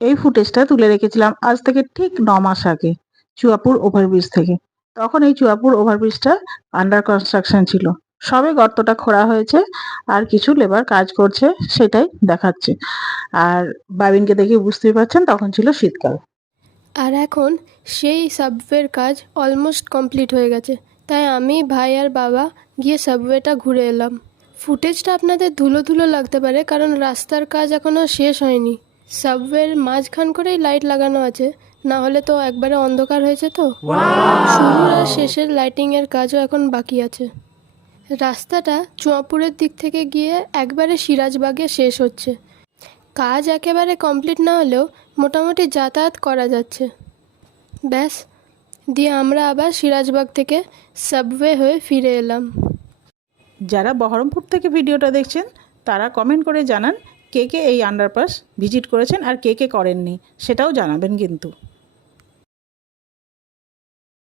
এই ফুটেজটা তুলে রেখেছিলাম আজ থেকে ঠিক 9 মাস আগে, চুয়াপুর ওভারব্রিজ থেকে। তখন এই চুয়াপুর ওভারব্রিজটা আন্ডার কনস্ট্রাকশন ছিল। সবে গর্তটা খোঁড়া হয়েছে আর কিছু লেবার কাজ করছে, সেটাই দেখাচ্ছে। আর বাবিনকে দেখে বুঝতেই পারছেন তখন ছিল শীতকাল। আর এখন সেই সাবওয়ের কাজ অলমোস্ট কমপ্লিট হয়ে গেছে, তাই আমি, ভাই আর বাবা গিয়ে সাবওয়েটা ঘুরে এলাম। ফুটেজটা আপনাদের ধুলো ধুলো লাগতে পারে, কারণ রাস্তার কাজ এখনও শেষ হয়নি। সাবওয়ের মাঝখান করেই লাইট লাগানো আছে, না হলে তো একবারে অন্ধকার হয়েছে। তো শুরুর আর শেষের লাইটিংয়ের কাজও এখন বাকি আছে। রাস্তাটা চুয়াপুরের দিক থেকে গিয়ে একবারে সিরাজবাগে শেষ হচ্ছে। কাজ একেবারে কমপ্লিট না হলেও মোটামুটি যাতায়াত করা যাচ্ছে। ব্যাস, দিয়ে আমরা আবার সিরাজবাগ থেকে সাবওয়ে হয়ে ফিরে এলাম। যারা বহরমপুর থেকে ভিডিওটা দেখছেন তারা কমেন্ট করে জানান কে কে এই আন্ডারপাস ভিজিট করেছেন আর কে কে করেননি, সেটাও জানাবেন কিন্তু।